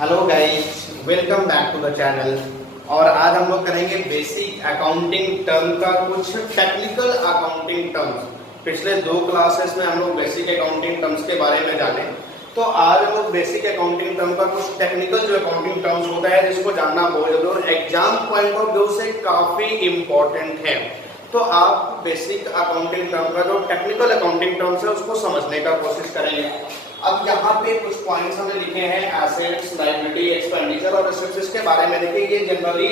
Hello guys, welcome back to the channel. और आज हम लोग करेंगे बेसिक अकाउंटिंग टर्म का कुछ टेक्निकल अकाउंटिंग टर्म्स। पिछले 2 क्लासेस में हम लोग बेसिक अकाउंटिंग टर्म्स के बारे में जाने, तो आज हम लोग बेसिक अकाउंटिंग टर्म का कुछ टेक्निकल जो अकाउंटिंग टर्म्स होता है जिसको जानना बहुत जरूरी और एग्जाम पॉइंट ऑफ व्यू से काफी इंपॉर्टेंट है। तो आप बेसिक अकाउंटिंग टर्म का जो टेक्निकल अकाउंटिंग टर्म्स है उसको समझने का कोशिश करेंगे। अब यहाँ पे कुछ पॉइंट्स हमने लिखे हैं, एसेट्स, लायबिलिटी, एक्सपेंडिचर और रिसीव्स के बारे में। देखिए ये जनरली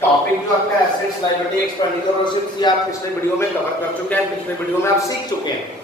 टॉपिक जो आपका एसेट्स, लायबिलिटी, एक्सपेंडिचर और रिसीव्स ये आप पिछले वीडियो में कवर कर चुके हैं, पिछले वीडियो में आप सीख चुके हैं।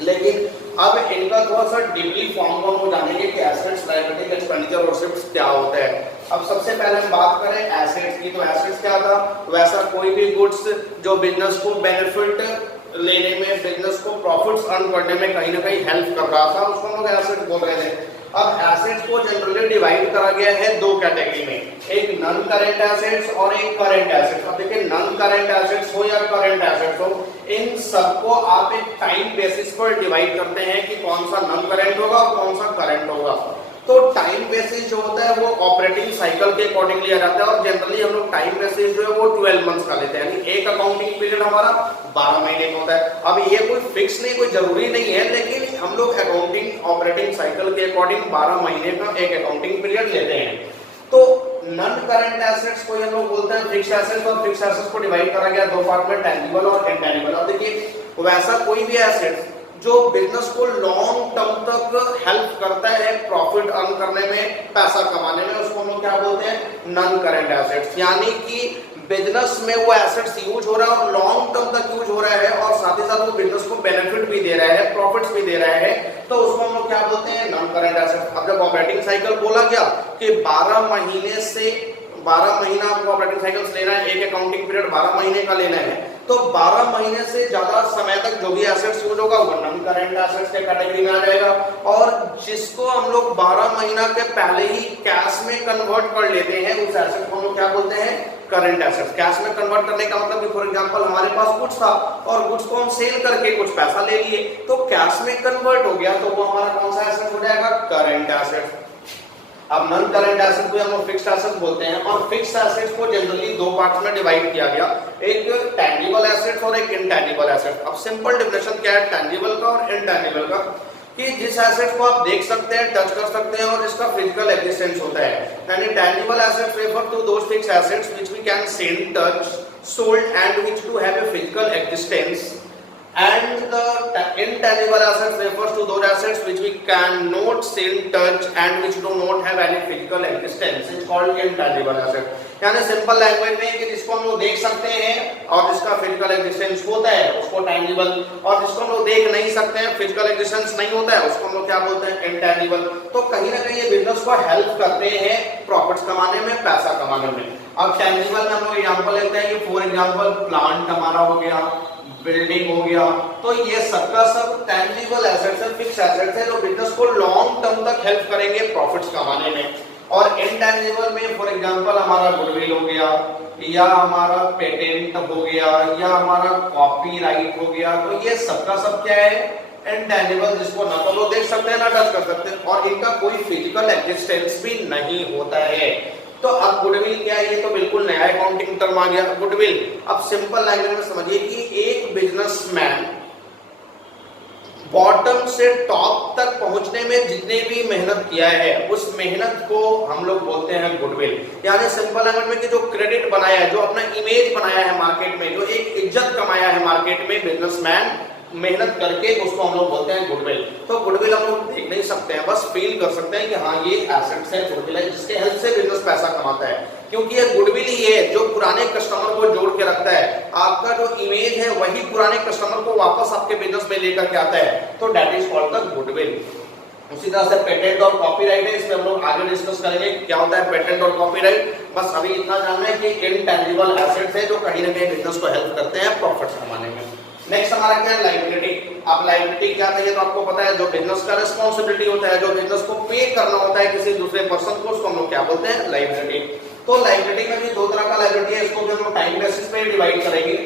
लेकिन अब इनका थोड़ा सा डीपली फॉर्म को हम जानेंगे कि एसेट्स, लायबिलिटी, एक्सपेंडिचर और रिसीव्स क्या होता है। अब सबसे पहले हम बात करें एसेट्स की, तो एसेट्स क्या था? वैसा कोई भी गुड्स जो बिजनेस को बेनिफिट लेने में, बिजनेस को प्रॉफिट्स अर्न करने में कहीं ना कहीं हेल्प कर रहा था, उसको हम लोग एसेट बोल रहे थे। अब एसेट्स को जनरली डिवाइड करा गया है 2 कैटेगरी में, एक नॉन करेंट एसेट्स और एक करेंट एसेट्स। अब देखिए नॉन करेंट एसेट्स हो या करेंट एसेट्स हो, इन सबको आप एक टाइम बेसिस पर डिवाइड करते हैं कि कौन सा नॉन करेंट होगा और कौन सा करेंट होगा। तो टाइम बेसिस जो होता है वो ऑपरेटिंग साइकिल के अकॉर्डिंग लिया जाता है और जनरली हम लोग टाइम बेसिस जो है वो 12 मंथ्स का लेते हैं, यानी एक अकाउंटिंग पीरियड हमारा 12 महीने का होता है। अब ये कोई फिक्स नहीं, कोई जरूरी नहीं है, लेकिन हम लोग अकाउंटिंग ऑपरेटिंग साइकिल के अकॉर्डिंग 12 महीने का एक अकाउंटिंग पीरियड लेते हैं। तो नॉन करंट एसेट्स को हम लोग बोलते हैं फिक्स्ड एसेट्स, और फिक्स्ड एसेट्स को डिवाइड करा गया 2 पार्ट में, टेंजिबल और इनटेंजिबल। अब देखिए वैसा कोई भी एसेट जो बिजनेस को लॉन्ग टर्म तक हेल्प करता है प्रॉफिट अर्न करने में, पैसा कमाने में, उसको हम लोग क्या बोलते हैं? Non current assets. यानी कि बिजनेस में वो एसेट्स यूज हो रहा है और लॉन्ग टर्म तक यूज हो रहा है और साथ ही साथ वो बिजनेस को बेनिफिट भी दे रहा है, प्रॉफिट्स भी दे रहा है, तो उसको हम लोग क्या बोलते हैं? Non current assets. अब जब ऑपरेटिंग साइकिल बोला गया कि 12 महीने से 12 महीना आपको ऑपरेटिंग साइकिल लेना है, एक अकाउंटिंग पीरियड 12 महीने का लेना है, तो 12 महीने से ज्यादा समय तक जो भी एसेट्स यूज होगा वो नॉन करंट एसेट्स के कैटेगरी में आ जाएगा। और जिसको हम लोग 12 महीना के पहले ही कैश में कन्वर्ट कर लेते हैं उस एसेट को हम लोग क्या बोलते हैं? Current assets. कैश में कन्वर्ट करने का मतलब कि फॉर एग्जांपल हमारे पास गुड्स था और गुड्स को हम सेल करके कुछ पैसा ले लिए, तो कैश में कन्वर्ट हो गया, तो वो हमारा कौन सा एसेट हो जाएगा? Current asset. अब नॉन करंट एसेट को हम लोग फिक्स्ड एसेट बोलते हैं और फिक्स्ड एसेट्स को जनरली 2 पार्ट्स में डिवाइड किया गया, एक टेंजिबल एसेट्स और एक इनटेंजिबल एसेट। अब सिंपल डिफिनेशन क्या है टेंजिबल का और इनटेंजिबल का? कि जिस एसेट को आप देख सकते हैं, टच कर सकते हैं और इसका फिजिकल एग्जिस्टेंस होता है, यानी tangible assets refer to those fixed assets which we can see, touch, sold and which do have a physical existence, and the intangible assets refers to those assets which we cannot see, touch and which do not have any physical existence. It's called intangible asset. यानी simple language में कि जिसको हम लोग देख सकते हैं और जिसका फिजिकल एग्जिस्टेंस होता है उसको टेंजिबल, और जिसको हम लोग देख नहीं सकते हैं, फिजिकल एग्जिस्टेंस नहीं होता है, उसको हम लोग क्या बोलते हैं? इनटेंजिबल। तो कहीं ना कहीं ये बिजनेस को हेल्प करते हैं प्रॉफिट्स कमाने में, पैसा कमाने में। अब टेंजिबल में हम लोग एग्जांपल लेते हैं कि फॉर एग्जांपल प्लांट हमारा हो गया, बिल्डिंग हो गया, तो ये सबका सब टेंजिबल एसेट्स है, फिक्स्ड एसेट्स है जो बिजनेस को लॉन्ग टर्म तक हेल्प करेंगे प्रॉफिट्स कमाने में। और इनटेंजिबल में फॉर एग्जांपल हमारा गुडविल हो गया, या हमारा पेटेंट हो गया, या हमारा कॉपीराइट हो गया, तो ये सबका सब क्या है? इनटेंजिबल, जिसको ना तो लोग देख सकते हैं ना टच कर सकते हैं और इनका कोई फिजिकल एग्जिस्टेंस भी नहीं होता है। तो अब गुडविल क्या है? ये तो बिल्कुल नया अकाउंटिंग टर्म आ गया गुडविल। अब सिंपल लैंग्वेज में समझिए कि एक बिजनेसमैन बॉटम से टॉप तक पहुंचने में जितने भी मेहनत किया है उस मेहनत को हम लोग बोलते हैं गुडविल। यानी सिंपल लैंग्वेज में कि जो क्रेडिट बनाया है, जो अपना इमेज बनाया है मार्केट में, जो एक इज्जत कमाया है मार्केट में बिजनेसमैन मेहनत करके, उसको हम लोग बोलते हैं गुडविल। तो गुडविल हम लोग देख नहीं सकते हैं, बस फील कर सकते हैं कि हाँ ये एसेट्स है, गुडविल है, जिसके हेल्प से बिजनेस पैसा कमाता है, क्योंकि ये गुडविल ही है जो पुराने कस्टमर को जोड़ के रखता है। आपका जो इमेज है वही पुराने कस्टमर को वापस आपके बिजनेस में लेकर के आता है, तो that is called the goodwill. उसी तरह से पेटेंट और कॉपीराइट है, इसमें हम लोग आगे डिस्कस करेंगे क्या होता है पेटेंट और कॉपीराइट। बस अभी इतना जानना है कि इनटेंजिबल एसेट्स है जो कहीं ना कहीं बिजनेस को हेल्प करते हैं प्रॉफिट्स कमाने में। नेक्स्ट हमारा क्या है? लायबिलिटी। अब लायबिलिटी क्या है? ये तो आपको पता है, जो बिजनेस का रिस्पांसिबिलिटी होता है, जो बिजनेस को पे करना होता है किसी दूसरे पर्सन को, उसको हम लोग क्या बोलते हैं? लायबिलिटी। तो लायबिलिटी में भी 2 तरह का लायबिलिटी है, इसको भी हम लोग टाइम बेसिस पे डिवाइड करेंगे।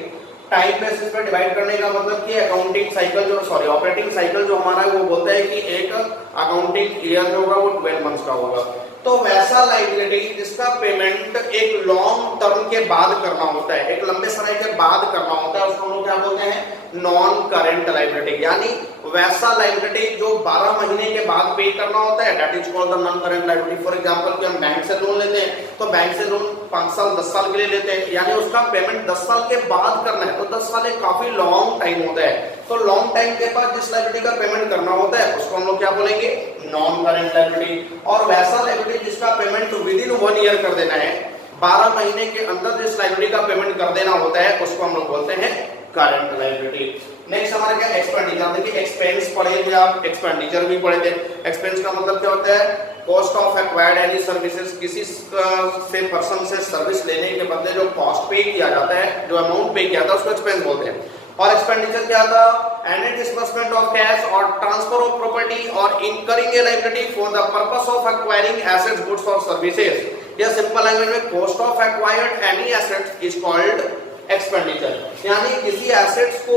टाइम बेसिस पे डिवाइड करने का मतलब कि अकाउंटिंग साइकिल जो ऑपरेटिंग साइकिल जो हमारा है वो बोलता है कि एक अकाउंटिंग ईयर जो होगा वो 12 मंथ्स का होगा। तो वैसा लायबिलिटी जिसका पेमेंट एक लॉन्ग टर्म के बाद करना होता है, एक लंबे समय के बाद करना होता है, उसको हम लोग क्या बोलते हैं, नॉन करेंट लायबिलिटी। यानी वैसा लायबिलिटी जो 12 महीने के बाद पे करना होता है, that is called the non current liability. For example कि हम बैंक से लोन लेते हैं तो बैंक से लोन 5 साल 10 साल के लिए लेते हैं, यानी उसका पेमेंट 10 साल के बाद करना है। तो 10 साल एक काफी लॉन्ग टाइम होता है। तो लॉन्ग टाइम के बाद जिस लायबिलिटी का पेमेंट करना होता है उसको हम लोग क्या बोलेंगे, नॉन करेंट लायबिलिटी। और वैसा लायबिलिटी जिसका पेमेंट विद इन 1 ईयर कर देना है, 12 महीने के अंदर जिस लायबिलिटी का पेमेंट कर देना होता है उसको हम लोग बोलते हैं करंट लायबिलिटी। नेक्स्ट हमारा क्या, एक्सपेंडिचर। देखिए एक्सपेंस पढ़े थे आप, एक्सपेंडिचर भी पढ़े थे। एक्सपेंस का मतलब क्या होता है, cost of acquired any services, किसी से पर्सन से सर्विस लेने के बदले जो कॉस्ट पे किया जाता है, जो अमाउंट पे किया जाता है उसको एक्सपेंस बोलते हैं। और एक्सपेंडिचर क्या था, एनी डिस्बर्समेंट ऑफ कैश और ट्रांसफर ऑफ प्रॉपर्टी और incurring A liability for the purpose of acquiring assets, goods और सर्विसेज। या सिंपल लैंग्वेज में cost of acquired any assets is called expenditure. यानी किसी एसेट्स को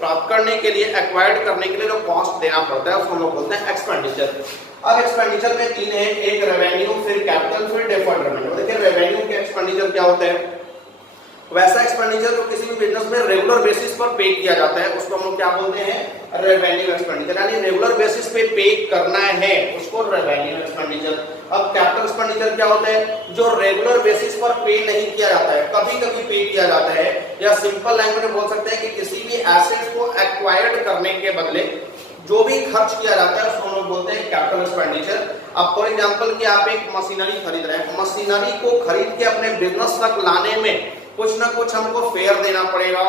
प्राप्त करने के लिए, एक्वायर्ड करने के लिए जो कॉस्ट देना पड़ता है उसको हम लोग बोलते हैं एक्सपेंडिचर। अब एक्सपेंडिचर में 3 है, एक रेवेन्यू, फिर कैपिटल, फिर डिफर्ड रेवेन्यू। देखिए रेवेन्यू के एक्सपेंडिचर क्या होता है, वैसा एक्सपेंडिचर जो किसी भी बिजनेस में रेगुलर बेसिस पर पे किया जाता है उसको हम लोग क्या बोलते हैं, रेवेन्यू एक्सपेंडिचर। यानी रेगुलर बेसिस पे पे करना है उसको रेवेन्यू एक्सपेंडिचर। अब कैपिटल एक्सपेंडिचर क्या होता है, जो रेगुलर बेसिस पर पे नहीं किया जाता है, कभी कभी पे किया जाता है। या सिंपल लैंग्वेज में बोल सकते हैं कि किसी भी एसेट्स को एक्वायर्ड करने के बदले जो भी खर्च किया जाता है उसको हम लोग बोलते हैं कैपिटल एक्सपेंडिचर। अब फॉर एग्जांपल कि आप एक मशीनरी खरीद रहे हैं, मशीनरी को खरीद के अपने बिजनेस तक लाने में कुछ ना कुछ हमको फेयर देना पड़ेगा,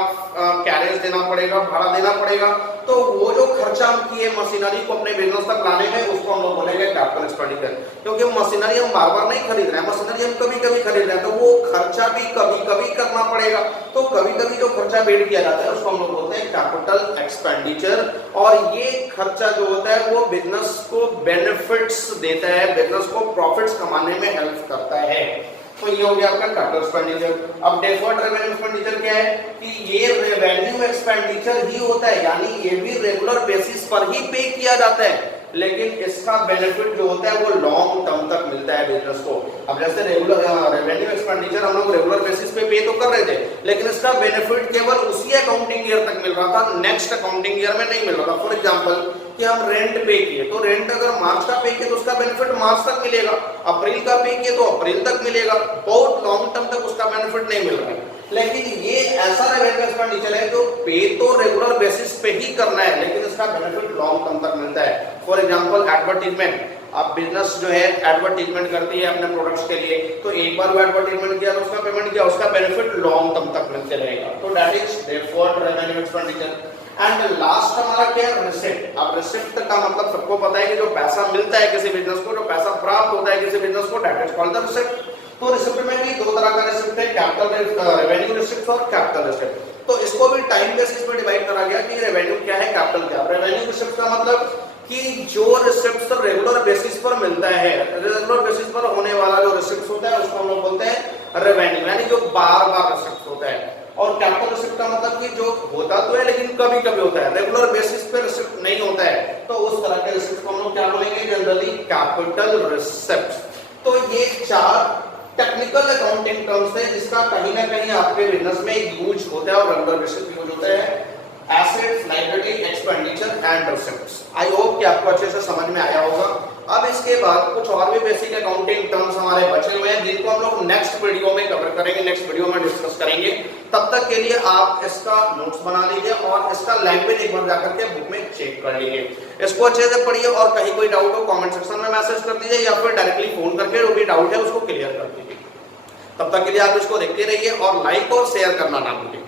कैरेज देना पड़ेगा, भाड़ा देना पड़ेगा। तो वो जो खर्चा हम किए मशीनरी को अपने बिजनेस तक लाने में उसको हम लोग बोलेंगे कैपिटल एक्सपेंडिचर। क्योंकि मशीनरी हम बार बार नहीं खरीद रहे हैं, मशीनरी हम कभी कभी खरीद रहे हैं, तो वो खर्चा भी कभी कभी करना पड़ेगा। तो कभी कभी जो खर्चा बेड़ किया जाता है उसको हम लोग बोलते हैं कैपिटल एक्सपेंडिचर। और ये खर्चा जो होता है वो बिजनेस को बेनिफिट्स देता है, बिजनेस को प्रॉफिट्स कमाने में हेल्प करता है। तो ये हो गया आपका कैपिटल एक्सपेंडिचर। अब डिफर्ड रेवेन्यू एक्सपेंडिचर क्या है कि ये रेवेन्यू एक्सपेंडिचर ही होता है, यानी ये भी रेगुलर बेसिस पर ही पे किया जाता है, लेकिन इसका बेनिफिट जो होता है वो लॉन्ग टर्म तक मिलता है बिजनेस को। अब जैसे रेगुलर रेवेन्यू एक्सपेंडिचर हम लोग रेगुलर बेसिस पे तो कर रहे थे, लेकिन इसका बेनिफिट केवल उसी अकाउंटिंग ईयर तक मिल रहा था, नेक्स्ट अकाउंटिंग ईयर में नहीं मिल रहा था। फॉर एग्जांपल कि हम रेंट पे किए तो रेंट अगर मार्च का पे किए तो उसका बेनिफिट मार्च तक मिलेगा, अप्रैल का पे किए तो अप्रैल तक मिलेगा, बहुत लॉन्ग टर्म तक उसका बेनिफिट नहीं मिल रहा है। लेकिन ये ऐसा रेवेन्यू एक्सपेंडिचर है जो पे तो रेगुलर बेसिस पे ही करना है, लेकिन इसका बेनिफिट लॉन्ग टर्म तक मिलता है। फॉर एग्जांपल एडवर्टाइजमेंट, अब बिजनेस जो है एडवर्टाइजमेंट करती है अपने प्रोडक्ट्स के लिए, तो एक बार वो एडवर्टाइजमेंट किया तो उसका पेमेंट किया, उसका बेनिफिट लॉन्ग टर्म तक मिलते रहेगा। तो that is deferred revenue expenditure. And last हमारा क्या है, रिसिप्ट। अब रिसिप्ट का मतलब सबको पता है कि जो पैसा मिलता है किसी बिजनेस को, जो पैसा प्राप्त होता है किसी बिजनेस को, that is called the receipt. तो रिसिप्ट में भी 2 तरह का रिसिप्ट है, कैपिटल रेवेन्यू रिसिप्ट और कैपिटल रिसिप्ट। तो इसको भी टाइम बेसिस पे डिवाइड करा गया कि रेवेन्यू क्या है, कैपिटल क्या है। रेवेन्यू रिसिप्ट का मतलब कि जो रिसिप्ट रेगुलर बेसिस पर मिलता है, रेगुलर बेसिस पर होने वाला जो रिसिप्ट होता है उसको हम लोग बोलते हैं रेवेन्यू, यानी जो बार बार रिसिप्ट होता है। और कैपिटल रिसिप्ट का मतलब कि जो होता तो है लेकिन कभी कभी होता है, रेगुलर बेसिस पे रिसिप्ट नहीं होता है, तो उस तरह के रिसिप्ट को हम लोग क्या बोलेंगे, जनरली कैपिटल रिसिप्ट। तो ये 4 टेक्निकल अकाउंटिंग टर्म्स है जिसका कहीं ना कहीं आपके बिजनेस में यूज होता है और रेगुलर बेसिस पे यूज होता है, assets, liability, expenditure and receipts. I hope कि आपको अच्छे से समझ में आया होगा। अब इसके बाद कुछ और भी बेसिक अकाउंटिंग टर्म्स हमारे बचे हुए हैं जिनको हम लोग नेक्स्ट वीडियो में कवर करेंगे, नेक्स्ट वीडियो में डिस्कस करेंगे। तब तक के लिए आप इसका नोट्स बना लीजिए और इसका लैंग्वेज एक बार जाकर के बुक में चेक कर लीजिए। इसको अच्छे से पढ़िए और कहीं कोई डाउट हो कमेंट सेक्शन में मैसेज कर दीजिए या फिर डायरेक्टली फोन करके जो भी डाउट है उसको क्लियर कर दीजिए। तब तक के लिए आप इसको देखते रहिए और लाइक और शेयर करना ना भूलिए।